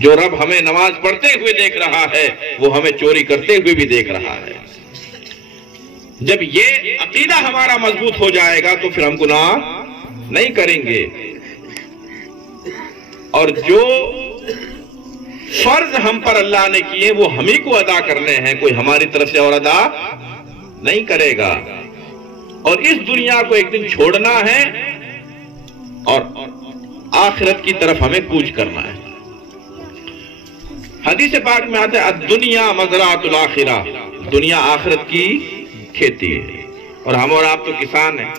جو رب ہمیں نماز پڑھتے ہوئے دیکھ رہا ہے وہ ہمیں چوری کرتے ہوئے بھی دیکھ رہا ہے۔ جب یہ عقیدہ ہمارا مضبوط ہو جائے گا تو پھر ہم گناہ نہیں کریں گے، اور جو فرض ہم پر اللہ نے کیے وہ ہم ہی کو ادا کرنے ہیں، کوئی ہماری طرف سے اور ادا نہیں کرے گا۔ اور اس دنیا کو ایک دن چھوڑنا ہے اور آخرت کی طرف ہمیں کوچ کرنا ہے۔ حدیث پاک میں آتا ہے الدنیا مزرعۃ الآخرہ، دنیا آخرت کی کھیتی ہے، اور ہم اور آپ تو کسان ہیں،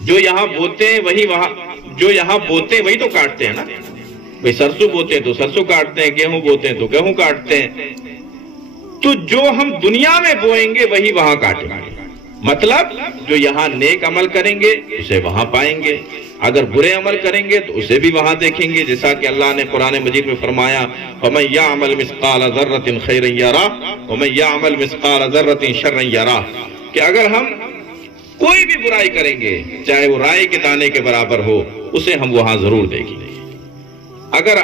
جو یہاں بوتے ہیں وہی وہاں، جو یہاں بوتے ہیں وہی تو کاٹتے ہیں نا۔ بھئی سرسوں بوتے ہیں تو سرسوں کاٹتے ہیں، گیہوں بوتے ہیں تو گیہوں کاٹتے ہیں، تو جو ہم دنیا میں بوئیں گے وہی وہاں کاٹیں گے۔ مطلب جو یہاں نیک عمل کریں گے اسے وہاں پائیں گے، اگر برے عمل کریں گے تو اسے بھی وہاں دیکھیں گے، جیسا کہ اللہ نے قرآن مجید میں فرمایا فَمَن يَعْمَلْ مِثْقَالَ ذَرَّةٍ خَيْرًا يَرَهُ وَمَن يَعْمَلْ مِثْقَالَ ذَرَّةٍ شَرًّا يَرَهُ، کہ اگر ہم کوئی بھی برائی کریں گے چاہے وہ رائے کے دانے کے برابر ہو اسے ہم وہاں ضرور دیکھیں گے، اگر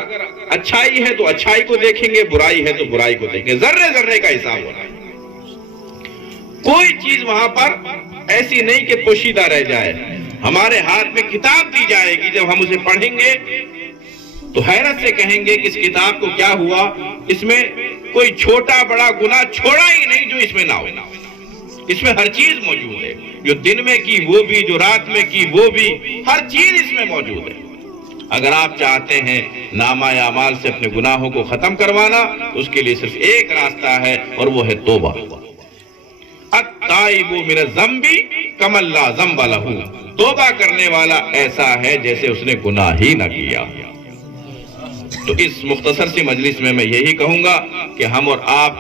اچھائی ہے تو اچھائی کو دیکھیں گے، برائی ہے تو برائی کو دیکھیں گے، ذرے ذرے کا حساب ہونا ہے۔ کوئی چیز وہاں پر ایسی نہیں کہ پوشیدہ رہ جائے۔ ہمارے ہاتھ میں کتاب دی جائے گی، جب ہم اسے پڑھیں گے تو حیرت سے کہیں گے کہ اس کتاب کو کیا ہوا، اس میں کوئی چھوٹا بڑا گناہ چھوڑا ہی نہیں جو اس میں نہ ہو۔ اس میں ہر چیز موجود ہے، جو دن میں کی وہ بھی، جو رات میں کی وہ بھی، ہر چیز اس میں موجود ہے۔ اگر آپ چاہتے ہیں نامہ اعمال سے اپنے گناہوں کو ختم کروانا تو اس کے لیے صرف ایک راستہ ہے اور وہ ہے توبہ۔ التائب من الذنب کمن لا ذنب لہ، توبہ کرنے والا ایسا ہے جیسے اس نے گناہ ہی نہ کیا۔ تو اس مختصر سی مجلس میں میں یہی کہوں گا کہ ہم اور آپ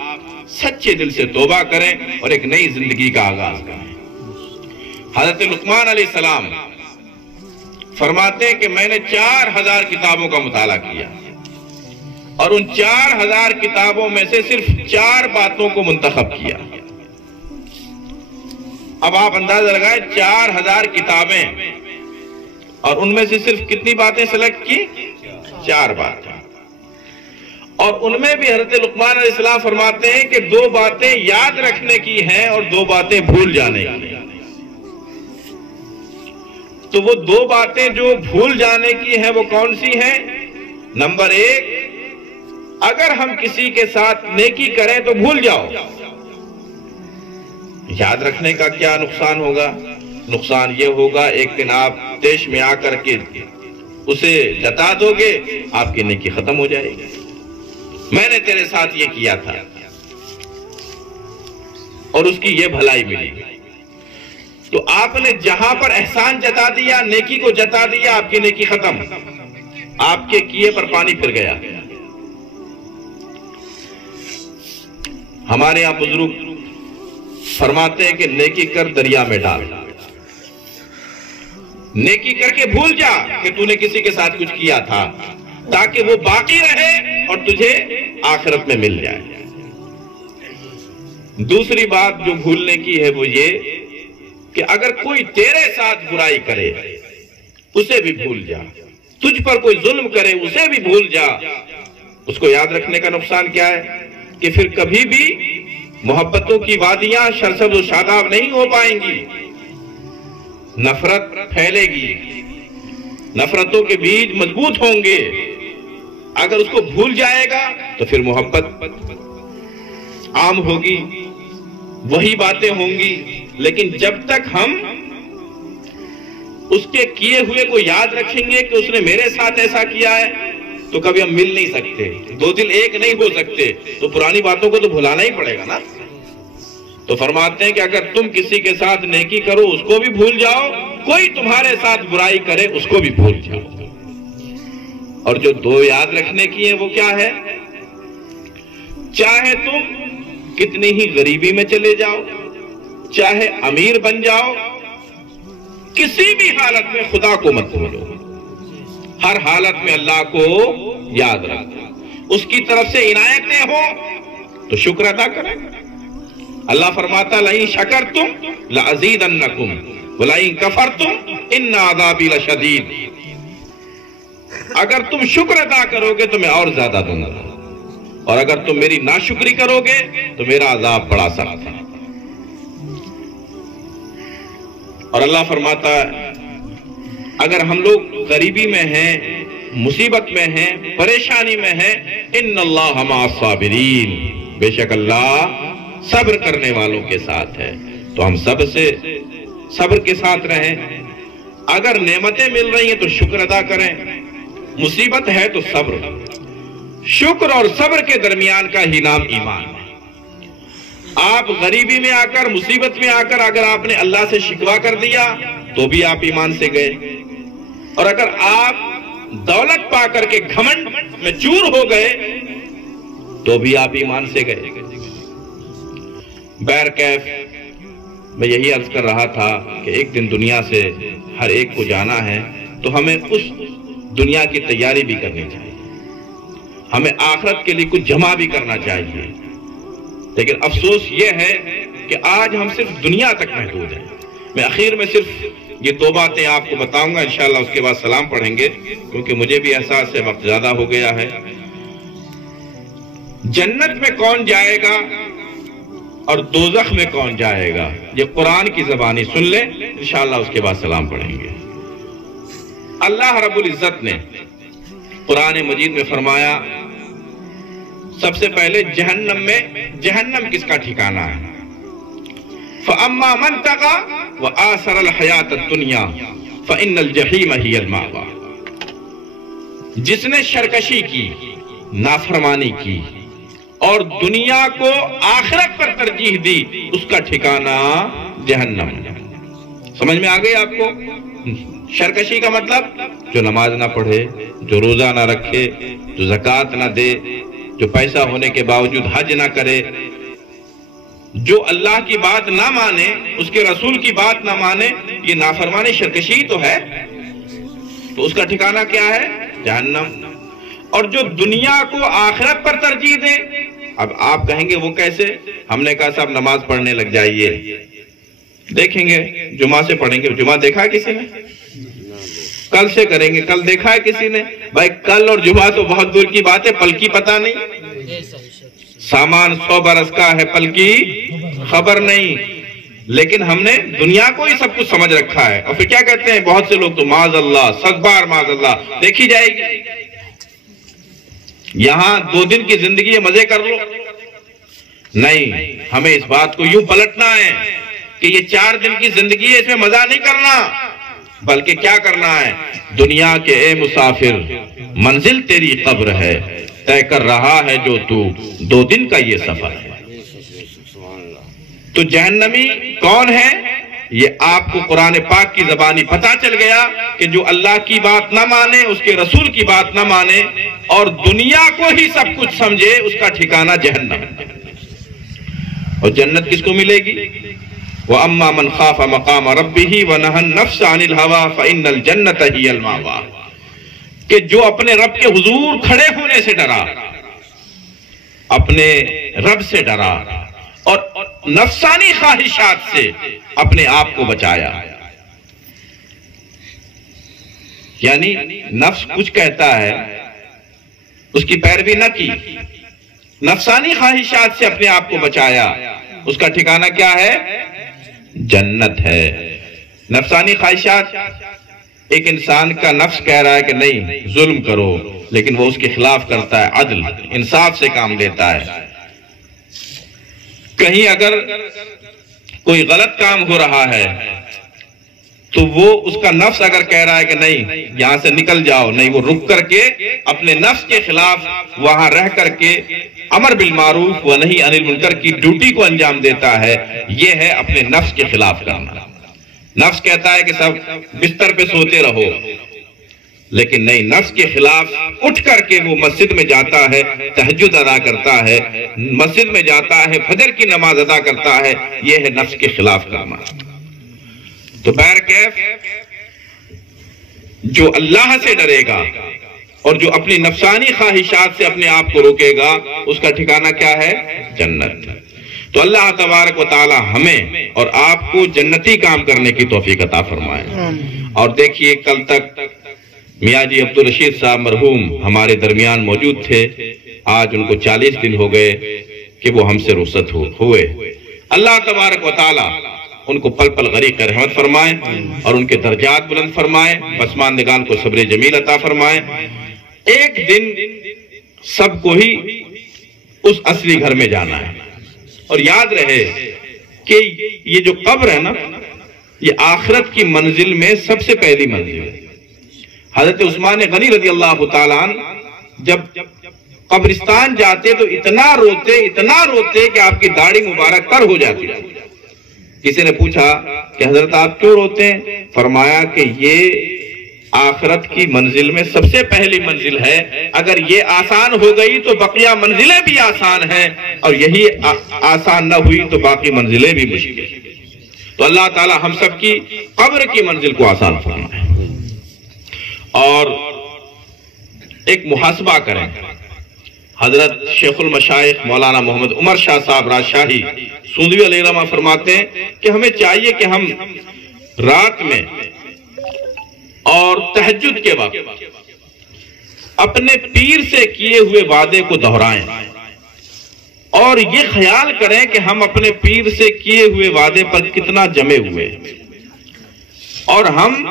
سچے دل سے توبہ کریں اور ایک نئی زندگی کا آغاز کریں۔ حضرت لقمان علیہ السلام فرماتے ہیں کہ میں نے 4000 کتابوں کا مطالعہ کیا اور ان 4000 کتابوں میں سے صرف 4 باتوں کو منتخب کیا۔ اب آپ اندازہ لگائیں 4000 کتابیں اور ان میں سے صرف کتنی باتیں سلیکٹ کی؟ 4 باتیں۔ اور ان میں بھی حضرت لقمان علیہ السلام فرماتے ہیں کہ 2 باتیں یاد رکھنے کی ہیں اور 2 باتیں بھول جانے کی ہیں۔ تو وہ 2 باتیں جو بھول جانے کی ہیں وہ کون سی ہیں؟ نمبر 1، اگر ہم کسی کے ساتھ نیکی کریں تو بھول جاؤ۔ یاد رکھنے کا کیا نقصان ہوگا؟ نقصان یہ ہوگا ایک دن آپ دیش میں آ کر کے اسے جتا دو گے، آپ کی نیکی ختم ہو جائے گی، میں نے تیرے ساتھ یہ کیا تھا اور اس کی یہ بھلائی ملی۔ تو آپ نے جہاں پر احسان جتا دیا، نیکی کو جتا دیا، آپ کی نیکی ختم، آپ کے کیے پر پانی پھر گیا۔ ہمارے یہاں بزرگ فرماتے ہیں کہ نیکی کر دریا میں ڈال، نیکی کر کے بھول جا کہ تو نے کسی کے ساتھ کچھ کیا تھا، تاکہ وہ باقی رہے اور تجھے آخرت میں مل جائے۔ دوسری بات جو بھولنے کی ہے وہ یہ کہ اگر کوئی تیرے ساتھ برائی کرے اسے بھی بھول جا، تجھ پر کوئی ظلم کرے اسے بھی بھول جا۔ اس کو یاد رکھنے کا نقصان کیا ہے کہ پھر کبھی بھی محبتوں کی وادیاں سرسبز و شاداب نہیں ہو پائیں گی، نفرت پھیلے گی، نفرتوں کے بیج مضبوط ہوں گے۔ اگر اس کو بھول جائے گا تو پھر محبت عام ہوگی، وہی باتیں ہوں گی، لیکن جب تک ہم اس کے کیے ہوئے کو یاد رکھیں گے کہ اس نے میرے ساتھ ایسا کیا ہے تو کبھی ہم مل نہیں سکتے، 2 دل ایک نہیں ہو سکتے، تو پرانی باتوں کو تو بھلانا ہی پڑے گا نا۔ تو فرماتے ہیں کہ اگر تم کسی کے ساتھ نیکی کرو اس کو بھی بھول جاؤ، کوئی تمہارے ساتھ برائی کرے اس کو بھی بھول جاؤ۔ اور جو 2 یاد رکھنے کی ہیں وہ کیا ہے؟ چاہے تم کتنی ہی غریبی میں چلے جاؤ، چاہے امیر بن جاؤ، کسی بھی حالت میں خدا کو مت بھولو، ہر حالت میں اللہ کو یاد رکھو، اس کی طرف سے عنایتیں ہوں تو شکر ادا کریں۔ اللہ فرماتا لئن شکرتم لازیدنکم ولئن کفرتم ان عذابی لشدید۔ اگر تم شکر ادا کرو گے تو میں اور زیادہ دوں گا، اور اگر تم میری ناشکری کرو گے تو میرا عذاب بڑا سخت ہے۔ اور اللہ فرماتا ہے اگر ہم لوگ غریبی میں ہیں، مصیبت میں ہیں، پریشانی میں ہیں، ان اللہ مع الصابرین، بے شک اللہ صبر کرنے والوں کے ساتھ ہے۔ تو ہم سب سے صبر کے ساتھ رہیں۔ اگر نعمتیں مل رہی ہیں تو شکر ادا کریں، مصیبت ہے تو صبر۔ شکر اور صبر کے درمیان کا ہی نام ایمان ہے۔ آپ غریبی میں آ کر، مصیبت میں آ کر اگر آپ نے اللہ سے شکوہ کر دیا تو بھی آپ ایمان سے گئے، اور اگر آپ دولت پا کر کے گھمنڈ میں چور ہو گئے تو بھی آپ ایمان سے گئے۔ بہرکیف میں یہی عرض کر رہا تھا کہ ایک دن دنیا سے ہر ایک کو جانا ہے، تو ہمیں اس دنیا کی تیاری بھی کرنی چاہیے، ہمیں آخرت کے لیے کچھ جمع بھی کرنا چاہیے۔ لیکن افسوس یہ ہے کہ آج ہم صرف دنیا تک محدود ہیں۔ میں آخر میں صرف یہ دو باتیں آپ کو بتاؤں گا، انشاءاللہ اس کے بعد سلام پڑھیں گے، کیونکہ مجھے بھی احساس ہے وقت زیادہ ہو گیا ہے۔ جنت میں کون جائے گا اور دوزخ میں کون جائے گا، یہ قرآن کی زبانی سن لیں، انشاءاللہ اس کے بعد سلام پڑھیں گے۔ اللہ رب العزت نے قرآن مجید میں فرمایا، سب سے پہلے جہنم میں، جہنم کس کا ٹھکانہ ہے؟ فَأَمَّا مَنْ تَقَى وَآثَرَ الْحَيَاةَ الدُّنْيَا فَإِنَّ الْجَحِيمَ هِيَ الْمَأْوَى۔ جس نے سرکشی کی، نافرمانی کی اور دنیا کو آخرت پر ترجیح دی، اس کا ٹھکانہ جہنم۔ سمجھ میں آ گئی آپ کو؟ سرکشی کا مطلب جو نماز نہ پڑھے، جو روزہ نہ رکھے، جو زکوٰۃ نہ دے، جو پیسہ ہونے کے باوجود حج نہ کرے، جو اللہ کی بات نہ مانے، اس کے رسول کی بات نہ مانے، یہ نافرمانی سرکشی تو ہے، تو اس کا ٹھکانہ کیا ہے؟ جہنم۔ اور جو دنیا کو آخرت پر ترجیح دے، اب آپ کہیں گے وہ کیسے؟ ہم نے کہا صاحب نماز پڑھنے لگ جائیے، دیکھیں گے جمعہ سے پڑھیں گے، جمعہ دیکھا ہے کسی نے؟ کل سے کریں گے، کل دیکھا ہے کسی نے؟ بھائی کل اور جمعہ تو بہت دور کی بات ہے، پل کی پتہ نہیں۔ سامان 100 برس کا ہے، پل کی خبر نہیں۔ لیکن ہم نے دنیا کو ہی سب کچھ سمجھ رکھا ہے، اور پھر کیا کہتے ہیں بہت سے لوگ تو معاذ اللہ، سگبار معاذ اللہ، دیکھی جائے گی، یہاں 2 دن کی زندگی ہے، مزے کر لو۔ نہیں، ہمیں اس بات کو یوں پلٹنا ہے کہ یہ 4 دن کی زندگی ہے، اس میں مزہ نہیں کرنا، بلکہ کیا کرنا ہے؟ دنیا کے اے مسافر، منزل تیری قبر ہے، طے کر رہا ہے جو تو 2 دن کا یہ سفر ہے۔ تو جہنمی کون ہے؟ یہ آپ کو قرآن پاک کی زبانی پتہ چل گیا کہ جو اللہ کی بات نہ مانے، اس کے رسول کی بات نہ مانے اور دنیا کو ہی سب کچھ سمجھے، اس کا ٹھکانہ جہنم۔ اور جنت کس کو ملے گی؟ وَأَمَّا مَنْ خَافَ مَقَامَ رَبِّهِ وَنَهَى النَّفْسَ عَنِ الْهَوَىٰ فَإِنَّ الْجَنَّةَ هِيَ الْمَأْوَىٰ، کہ جو اپنے رب کے حضور کھڑے ہونے سے ڈرا، اپنے رب سے ڈرا اور نفسانی خواہشات سے اپنے آپ کو بچایا، یعنی نفس کچھ کہتا ہے اس کی پیروی نہ کی، نفسانی خواہشات سے اپنے آپ کو بچایا، اس کا ٹھکانہ کیا ہے؟ جنت ہے۔ نفسانی خواہشات، ایک انسان کا نفس کہہ رہا ہے کہ نہیں ظلم کرو، لیکن وہ اس کے خلاف کرتا ہے، عدل انصاف سے کام لیتا ہے۔ کہیں اگر کوئی غلط کام ہو رہا ہے تو وہ اس کا نفس اگر کہہ رہا ہے کہ نہیں یہاں سے نکل جاؤ، نہیں وہ رک کر کے اپنے نفس کے خلاف وہاں رہ کر کے امر بالمعروف و نہی عن المنکر کی ڈیوٹی کو انجام دیتا ہے۔ یہ ہے اپنے نفس کے خلاف کرنا۔ نفس کہتا ہے کہ سب بستر پہ سوتے رہو، لیکن نہیں، نفس کے خلاف اٹھ کر کے وہ مسجد میں جاتا ہے، تہجد ادا کرتا ہے، مسجد میں جاتا ہے، فجر کی نماز ادا کرتا ہے، یہ ہے نفس کے خلاف کرنا۔ تو بہرکیف جو اللہ سے ڈرے گا اور جو اپنی نفسانی خواہشات سے اپنے آپ کو روکے گا، اس کا ٹھکانہ کیا ہے؟ جنت۔ تو اللہ تبارک و تعالی ہمیں اور آپ کو جنتی کام کرنے کی توفیق عطا فرمائے۔ اور دیکھیے کل تک میاں جی عبدالرشید صاحب مرحوم ہمارے درمیان موجود تھے. آج ان کو 40 دن ہو گئے کہ وہ ہم سے رخصت ہوئے. اللہ تبارک و تعالی ان کو پل پل غریق رحمت فرمائے اور ان کے درجات بلند فرمائے. پسماندگان کو صبر جمیل عطا فرمائے. ایک دن سب کو ہی اس اصلی گھر میں جانا ہے، اور یاد رہے کہ یہ جو قبر ہے نا، یہ آخرت کی منزل میں سب سے پہلی منزل ہے. حضرت عثمان غنی رضی اللہ تعالیٰ عنہ جب قبرستان جاتے تو اتنا روتے کہ آپ کی داڑھی مبارک تر ہو جاتی. کسی نے پوچھا کہ حضرت آپ کیوں روتے ہیں؟ فرمایا کہ یہ آخرت کی منزل میں سب سے پہلی منزل ہے. اگر یہ آسان ہو گئی تو بقیہ منزلیں بھی آسان ہیں، اور یہی آسان نہ ہوئی تو باقی منزلیں بھی مشکل. تو اللہ تعالی ہم سب کی قبر کی منزل کو آسان فرمائے. اور ایک محاسبہ کریں. حضرت شیخ المشائخ مولانا محمد عمر شاہ صاحب راجشاہی سوندوی علیہ الرحمہ فرماتے ہیں کہ ہمیں چاہیے کہ ہم رات میں اور تہجد کے وقت اپنے پیر سے کیے ہوئے وعدے کو دہرائیں، اور یہ خیال کریں کہ ہم اپنے پیر سے کیے ہوئے وعدے پر کتنا جمے ہوئے، اور ہم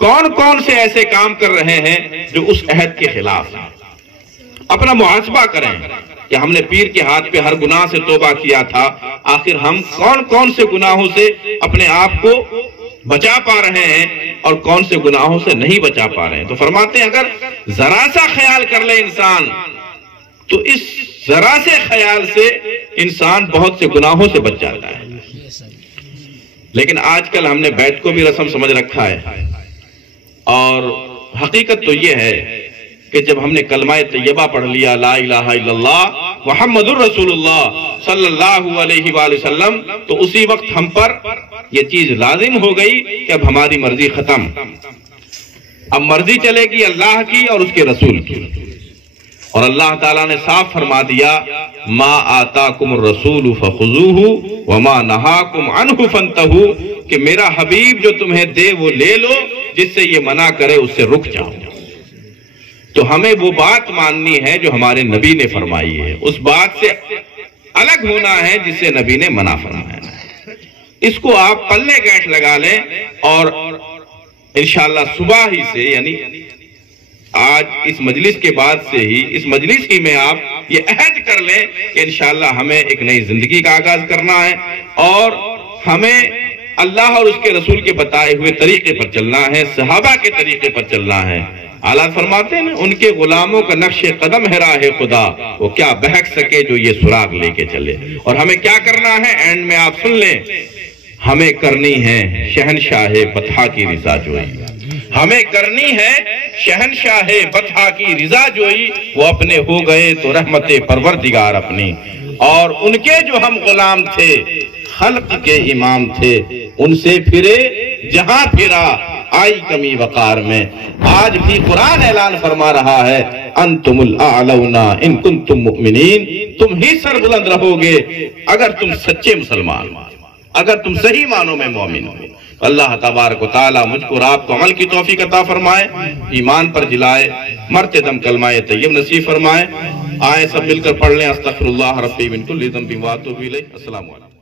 کون کون سے ایسے کام کر رہے ہیں جو اس عہد کے خلاف ہیں. اپنا محاسبہ کریں کہ ہم نے پیر کے ہاتھ پہ ہر گناہ سے توبہ کیا تھا، آخر ہم کون کون سے گناہوں سے اپنے آپ کو بچا پا رہے ہیں اور کون سے گناہوں سے نہیں بچا پا رہے ہیں. تو فرماتے ہیں اگر ذرا سا خیال کر لے انسان تو اس ذرا سے خیال سے انسان بہت سے گناہوں سے بچ جاتا ہے. لیکن آج کل ہم نے بیت کو بھی رسم سمجھ رکھا ہے، اور حقیقت تو یہ ہے کہ جب ہم نے کلمہ طیبہ پڑھ لیا لا الہ الا اللہ محمد الرسول اللہ صلی اللہ علیہ وآلہ وسلم، تو اسی وقت ہم پر یہ چیز لازم ہو گئی کہ اب ہماری مرضی ختم. اب مرضی چلے گی اللہ کی اور اس کے رسول کی. اور اللہ تعالیٰ نے صاف فرما دیا ما آتاکم الرسول فخذوہ وما نہاکم عنہ فانتہوا، کہ میرا حبیب جو تمہیں دے وہ لے لو، جس سے یہ منع کرے اس سے رک جاؤ. تو ہمیں وہ بات ماننی ہے جو ہمارے نبی نے فرمائی ہے، اس بات سے الگ ہونا ہے جس سے نبی نے منع فرمایا ہے. اس کو آپ پلے گیٹ لگا لیں، اور انشاءاللہ صبح ہی سے، یعنی آج اس مجلس کے بعد سے ہی، اس مجلس ہی میں آپ یہ عہد کر لیں کہ انشاءاللہ ہمیں ایک نئی زندگی کا آغاز کرنا ہے، اور ہمیں اللہ اور اس کے رسول کے بتائے ہوئے طریقے پر چلنا ہے، صحابہ کے طریقے پر چلنا ہے. اعلیٰ فرماتے ہیں ان کے غلاموں کا نقش قدم ہے راہ خدا، وہ کیا بہک سکے جو یہ سراغ لے کے چلے. اور ہمیں کیا کرنا ہے، اینڈ میں آپ سن لیں، ہمیں کرنی ہے شہنشاہ بطحا کی رضا جوئی. ہمیں کرنی ہے شہنشاہ بطحا کی رضا جوئی. وہ اپنے ہو گئے تو رحمت پروردگار اپنی، اور ان کے جو ہم غلام تھے خلق کے امام تھے، ان سے پھرے جہاں پھرا آئی کمی وقار میں. آج بھی قرآن اعلان فرما رہا ہے انتم الاعلون ان کنتم مؤمنین، تم ہی سر بلند رہو گے اگر تم سچے مسلمان، اگر تم صحیح معنوں میں مومن ہو. اللہ تبارک و تعالی مجھ کو اور آپ کو عمل کی توفیق عطا فرمائے، ایمان پر جلائے، مرتے دم کلمہ طیب نصیب فرمائے. آئے سب مل کر پڑھ لیں استغفر اللہ ربی من کل ذنب واتوب الیہ. السلام علیکم.